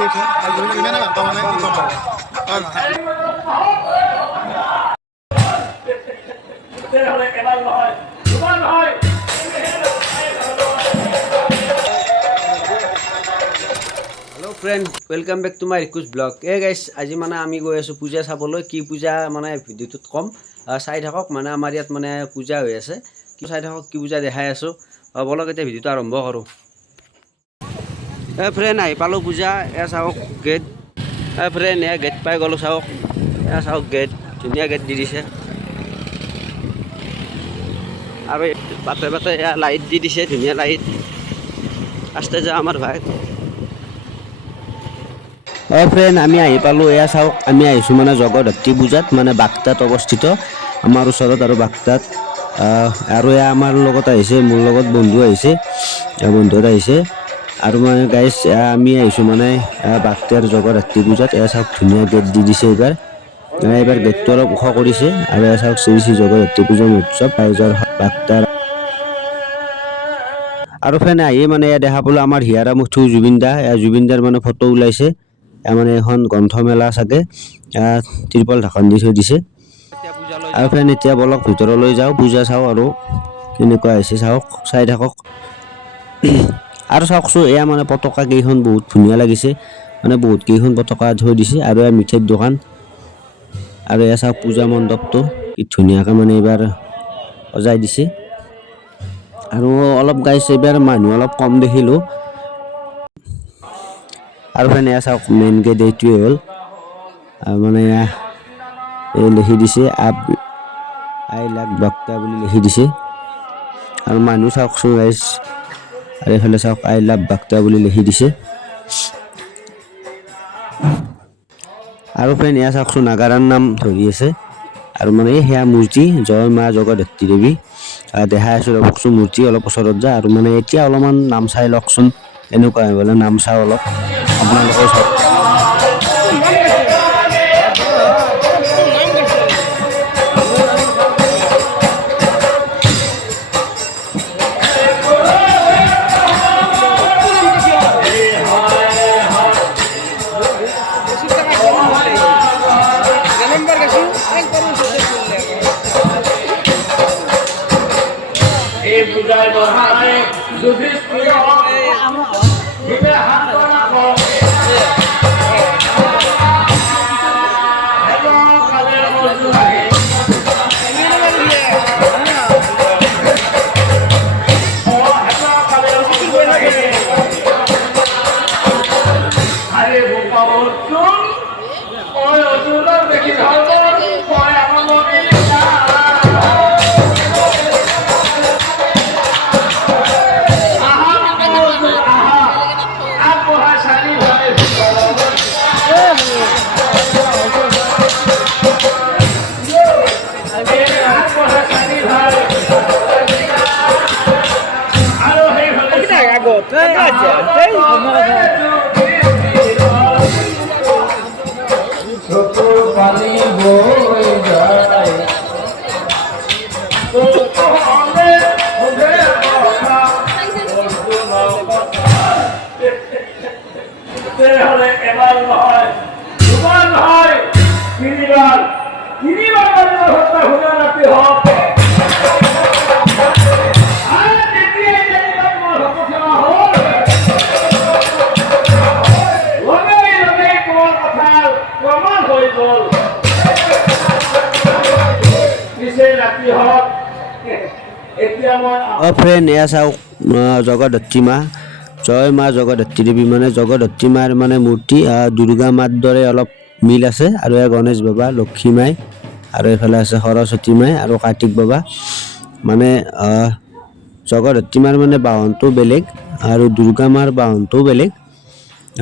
Hello' friend welcome back to my ৰিকুজ blog এই guys আজি মানে আমি গৈ আছোঁ পূজা চাবলৈ। কি পূজা মানে ভিডিঅ'টোত ক'ম? চাই থাকক মানে আমাৰ ইয়াত মানে পূজা হৈ আছে। কি চাই থাকক, কি পূজা দেখাই আছোঁ। ব'লক এতিয়া ভিডিঅ'টো আৰম্ভ কৰোঁ। ফ্ৰেণ্ড আহি পালোঁ পূজা এয়া চাওক গেট ফ্ৰেণ্ড এয়া গেট পাই গ'লোঁ চাওক। এয়া চাওক গেট ধুনীয়া গেট দি দিছে। আৰু বাটে বাটে এয়া লাইট দি দিছে, ধুনীয়া লাইট আস্তে যা আমাৰ ভাই। হয় ফ্ৰেণ্ড আমি আহি পালোঁ, এয়া চাওক, আমি আহিছোঁ মানে জগদ্ধাত্ৰী পূজাত মানে বাক্তাত অৱস্থিত, আমাৰ ওচৰত আৰু বাক্তাত আৰু এয়া আমাৰ লগত আহিছে, মোৰ লগত বন্ধু আহিছে বন্ধুত আহিছে। আৰু মানে গাইজ আমি আহিছোঁ মানে আহ, বাক্তাৰ জগদ্ধাত্ৰী পূজাত। এয়া চাওক ধুনীয়া গেট দি দিছে এইবাৰ। এইবাৰ গেটটো অলপ ওখ কৰিছে আৰু এয়া চাওক শ্ৰী শ্ৰী জগদ্ধাত্ৰী পূজা মহোৎসৱ ৰাইজৰ বাক্তাৰ আৰু ফেনে আহি মানে এয়া দেখা পালোঁ আমাৰ হিয়াৰা মুঠু জুবিন দা। এয়া জুবিন দাৰ মানে ফটো ওলাইছে। মানে এখন গ্ৰন্থমেলা চাগে। ত্ৰিপল ঢাকন দি থৈ দিছে। আৰু ফেন এতিয়া বলক ভিতৰলৈ যাওঁ পূজা চাওঁ আৰু কেনেকুৱা হৈছে চাওক চাই থাকক। আৰু চাওকচোন এয়া মানে পতকা কেইখন বহুত ধুনীয়া লাগিছে। মানে বহুত কেইখন পতকা থৈ দিছে, আৰু এয়া মিঠাইৰ দোকান। আৰু এয়া চাওক পূজা মণ্ডপটো, কি ধুনীয়াকৈ মানে এইবাৰ সজাই দিছে। আৰু অলপ গাইছে, এইবাৰ মানুহ অলপ কম দেখিলোঁ। আৰু ফেনে চাওক মেইন গেট এইটোৱে হ'ল। মানে এই লিখি দিছে, আপ আই লাখ বক্তা বুলি লিখি দিছে। আৰু মানুহ চাওকচোন, গাইছ। আৰু এইফালে চাওক আই লাভ বাক্তা বুলি লিখি দিছে। আৰু ফ্ৰেণ্ড এয়া চাওকচোন নাগাৰাৰ নাম ধৰি আছে। আৰু মানে সেয়া মূৰ্তি, জয় মা জগদ্ধাত্ৰী দেৱী। দেখাই আছোঁ ৰ'বকচোন মূৰ্তি অলপ ওচৰত যা। আৰু মানে এতিয়া অলপমান নাম চাই লওকচোন, এনেকুৱা বোলে, নাম চাওঁ অলপ। আপোনালোকৰ চাওক เอาหรอ পানী বৈ যায় এবাৰ নহয় দুবাৰ নহয় তিনিবাৰ তিনিবাৰ মাৰিব হত্যা শুনা ৰাতি হওক ফ্ৰেণ্ড এয়া চাওক আহ, জগদ্ধাত্ৰী মা। জয় মা জগদ্ধাত্ৰী দেৱী মানে জগদ্ধাত্ৰী মাৰ মানে মূৰ্তি দুৰ্গা মাৰ দৰে অলপ মিল আছে। আৰু এয়া গণেশ বাবা লক্ষী মাই আৰু এইফালে আছে সৰস্বতী মাই আৰু কাৰ্তিক বাবা। মানে আহ, জগদ্ধাত্ৰী মাৰ মানে বাহনটো বেলেগ আৰু দুৰ্গা মাৰ বাহনটোও বেলেগ।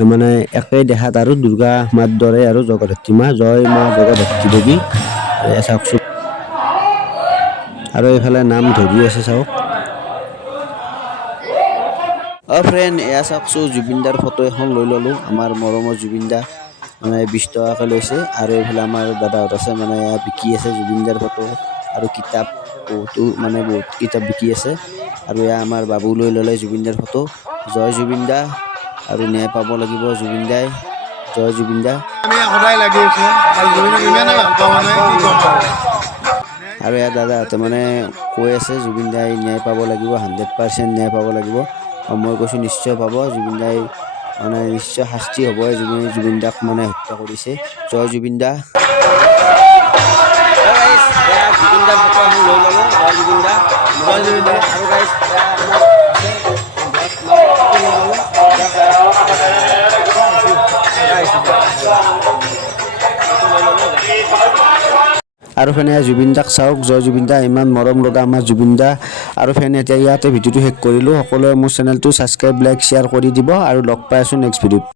মানে একেই দেখাত আৰু দুৰ্গা মাৰ দৰে আৰু জগদ্ধাত্ৰী মা। জয় মা জগদ্ধাত্ৰী দেৱী। চাওকচোন। আৰু এইফালে নাম ধৰি আছে চাওক। অ ফ্ৰেণ্ড এয়া চাওকচোন জুবিনদাৰ ফটো এখন লৈ ল'লোঁ। আমাৰ মৰমৰ জুবিনদা মানে বিছ টকাকৈ লৈছে। আৰু এইফালে আমাৰ দাদাহঁত আছে মানে এয়া বিকি আছে জুবিনদাৰ ফটো আৰু কিতাপ বহুতো মানে বহুত কিতাপ বিকি আছে। আৰু এয়া আমাৰ বাবু লৈ ল'লে জুবিনদাৰ ফটো জয় জুবিনদা আৰু ন্যায় পাব লাগিব জুবিনদাই। জয় জুবিন দা আমি সদায় লাগি আছো। আৰু ইয়াত দাদাহঁতে মানে কৈ আছে, জুবিন দাই ন্যায় পাব লাগিব, হাণ্ড্ৰেড পাৰ্চেণ্ট ন্যায় পাব লাগিব। মই কৈছোঁ, নিশ্চয় পাব। জুবিন দাই মানে নিশ্চয় শাস্তি হ'ব জুবিন জুবিন দাক মানে হত্যা কৰিছে। জয় জুবিন দা। জুবিন জয় জুবিন দা। জুবিন দা। আৰু আৰু ফেনে জুবিন দাক চাওক জয় জুবিন দা ইমান মৰম লগা আমাৰ জুবিন দা আৰু ফেনে এতিয়া ইয়াতে ভিডিঅ'টো শেষ কৰিলোঁ। সকলোৱে মোৰ চেনেলটো ছাবস্ক্ৰাইব লাইক শ্বেয়াৰ কৰি দিব আৰু লগ পাই আছোঁ নেক্সট ভিডিঅ'ত